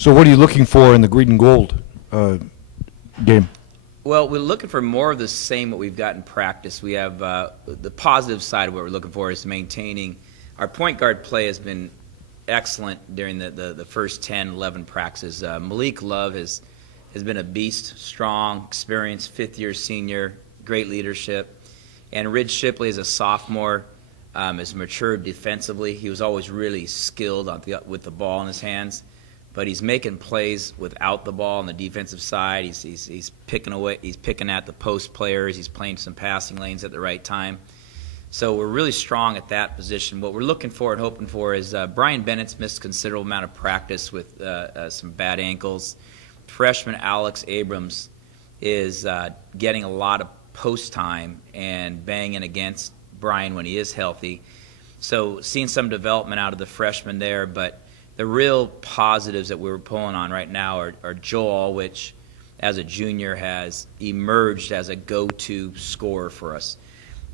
So what are you looking for in the green and gold game? Well, we're looking for more of the same what we've got in practice. We have the positive side of what we're looking for is maintaining. Our point guard play has been excellent during the first 10, 11 practices. Malik Love has been a beast, strong, experienced, fifth-year senior, great leadership. And Ridge Shipley is a sophomore, has matured defensively. He was always really skilled with the ball in his hands, but he's making plays without the ball on the defensive side. He's picking away. He's picking at the post players. He's playing some passing lanes at the right time. So we're really strong at that position. What we're looking for and hoping for is Brian Bennett's missed a considerable amount of practice with some bad ankles. Freshman Alex Abrams is getting a lot of post time and banging against Brian when he is healthy. So seeing some development out of the freshman there, but the real positives that we're pulling on right now are Joel, which as a junior has emerged as a go-to scorer for us.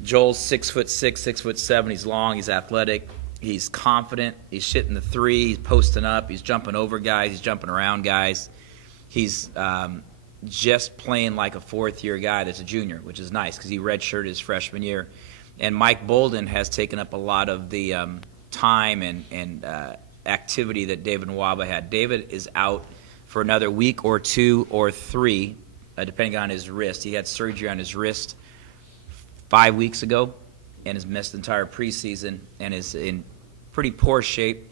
Joel's 6'6", 6'7". He's long. He's athletic. He's confident. He's shitting the three. He's posting up. He's jumping over guys. He's jumping around guys. He's just playing like a fourth-year guy that's a junior, which is nice because he redshirted his freshman year. And Mike Bolden has taken up a lot of the time and activity that David Nwaba had. David is out for another week or 2 or 3, depending on his wrist. He had surgery on his wrist 5 weeks ago and has missed the entire preseason and is in pretty poor shape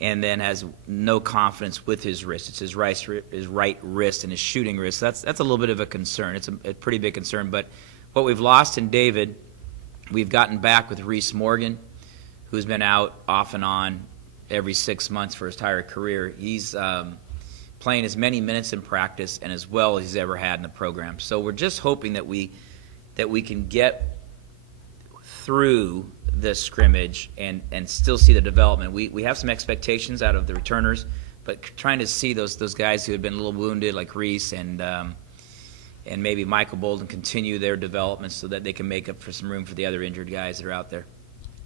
and then has no confidence with his wrist. It's his right wrist and his shooting wrist. That's a little bit of a concern. It's a pretty big concern. But what we've lost in David, we've gotten back with Reese Morgan, who's been out off and on every 6 months for his entire career. He's playing as many minutes in practice and as well as he's ever had in the program. So we're just hoping that we can get through this scrimmage and still see the development. We have some expectations out of the returners, but trying to see those guys who had been a little wounded, like Reese and maybe Michael Bolden, continue their development so that they can make up for some room for the other injured guys that are out there.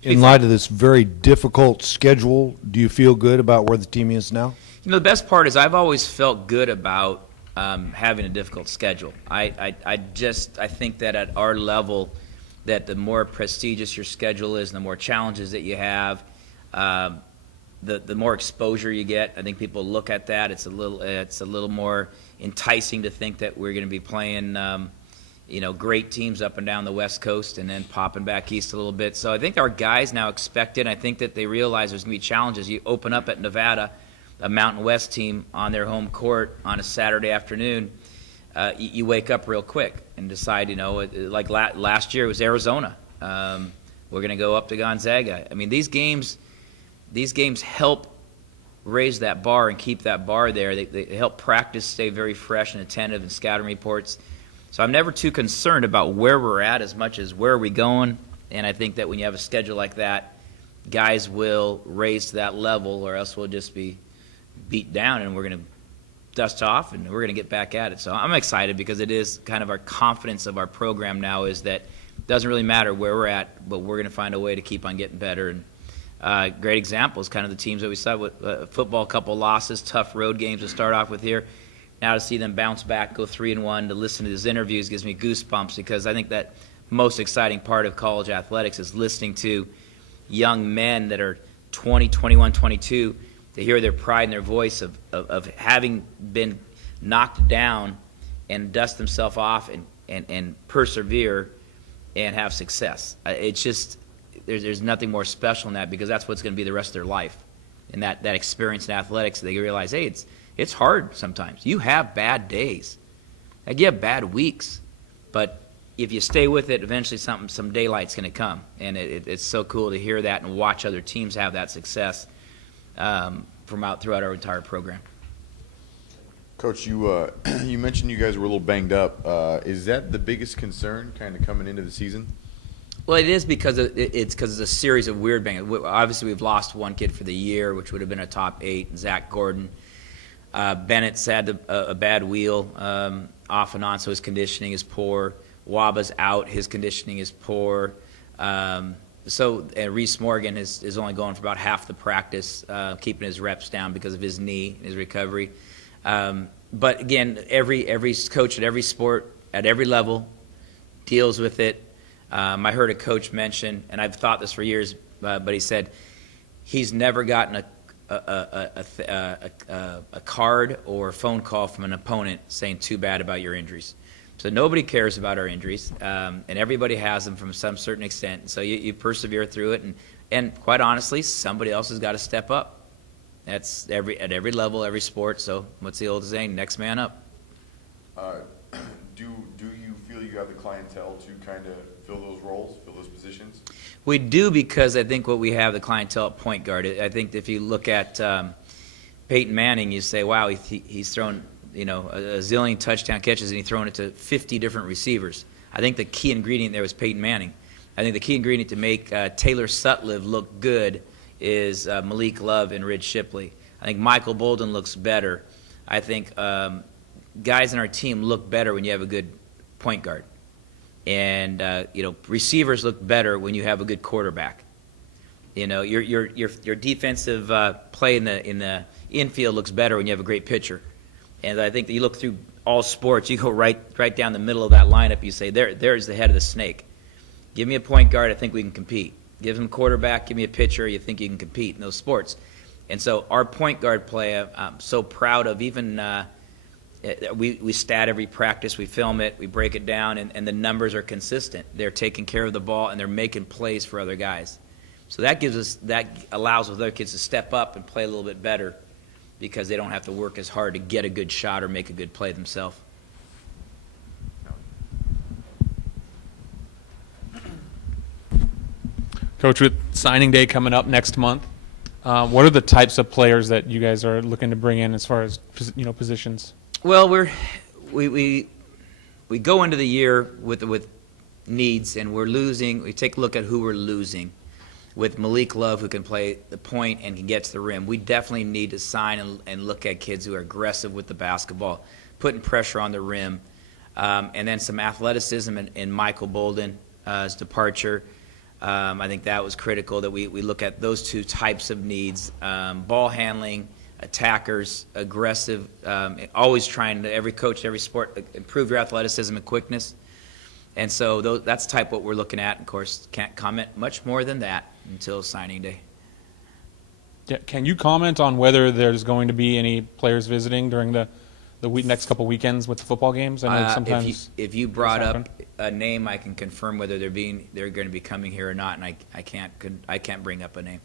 In light of this very difficult schedule, do you feel good about where the team is now? You know, the best part is I've always felt good about having a difficult schedule. I think that at our level, that the more prestigious your schedule is, and the more challenges that you have, the more exposure you get. I think people look at that. It's a little more enticing to think that we're going to be playing, great teams up and down the West Coast, and then popping back east a little bit. So I think our guys now expect it. I think that they realize there's going to be challenges. You open up at Nevada, a Mountain West team on their home court on a Saturday afternoon. You wake up real quick and decide, like last year it was Arizona. We're going to go up to Gonzaga. I mean, these games help raise that bar and keep that bar there. They help practice stay very fresh and attentive and scouting reports. So I'm never too concerned about where we're at as much as where are we going. And I think that when you have a schedule like that, guys will raise to that level, or else we'll just be beat down and we're going to dust off and we're going to get back at it. So I'm excited because it is kind of our confidence of our program now is that it doesn't really matter where we're at, but we're going to find a way to keep on getting better. And great example is kind of the teams that we saw with football, a couple losses, tough road games to start off with here. Now to see them bounce back, go 3-1, to listen to these interviews gives me goosebumps because I think that most exciting part of college athletics is listening to young men that are 20, 21, 22 to hear their pride in their voice of having been knocked down and dust themselves off and persevere and have success. It's just there's nothing more special in that because that's what's going to be the rest of their life. And that experience in athletics, they realize, hey, it's hard sometimes. You have bad days. Like you have bad weeks. But if you stay with it, eventually some daylight's going to come. And it's so cool to hear that and watch other teams have that success throughout our entire program. Coach, you mentioned you guys were a little banged up. Is that the biggest concern kind of coming into the season? Well, it is because it's a series of weird bang. Obviously, we've lost one kid for the year, which would have been a top 8, Zach Gordon. Bennett's had a bad wheel off and on, so his conditioning is poor. Waba's out, his conditioning is poor. Reese Morgan is only going for about half the practice, keeping his reps down because of his knee and his recovery. But again, every coach at every sport, at every level, deals with it. I heard a coach mention, and I've thought this for years, but he said he's never gotten a card or a phone call from an opponent saying too bad about your injuries. So nobody cares about our injuries, and everybody has them from some certain extent. So you persevere through it, and quite honestly, somebody else has got to step up. That's at every level, every sport. So what's the old saying? Next man up. Do you feel you have the clientele to kind of fill those roles, fill those positions? We do, because I think what we have, the clientele at point guard. I think if you look at Peyton Manning, you say, wow, he's thrown a zillion touchdown catches, and he's thrown it to 50 different receivers. I think the key ingredient there was Peyton Manning. I think the key ingredient to make Taylor Sutliff look good is Malik Love and Ridge Shipley. I think Michael Bolden looks better. I think guys in our team look better when you have a good point guard. And receivers look better when you have a good quarterback. Your defensive play in the infield looks better when you have a great pitcher. And I think that you look through all sports, you go right down the middle of that lineup, you say, there's the head of the snake. Give me a point guard, I think we can compete. Give him a quarterback, give me a pitcher, you think you can compete in those sports. And so our point guard play, I'm so proud of. Even we stat every practice, we film it, we break it down, and the numbers are consistent. They're taking care of the ball, and they're making plays for other guys. So that allows other kids to step up and play a little bit better, because they don't have to work as hard to get a good shot or make a good play themselves. Coach, with signing day coming up next month, what are the types of players that you guys are looking to bring in as far as positions? Well, we go into the year with needs, and we're losing. We take a look at who we're losing. With Malik Love, who can play the point and can get to the rim, we definitely need to sign and look at kids who are aggressive with the basketball, putting pressure on the rim, and then some athleticism in Michael Bolden's departure. I think that was critical, that we look at those two types of needs: ball handling, attackers, aggressive, always trying to, every coach, every sport, improve your athleticism and quickness. And so that's type what we're looking at. Of course, can't comment much more than that until signing day. Yeah, can you comment on whether there's going to be any players visiting during the next couple weekends with the football games? I know sometimes if you brought up a name, I can confirm whether they're going to be coming here or not, and I can't bring up a name.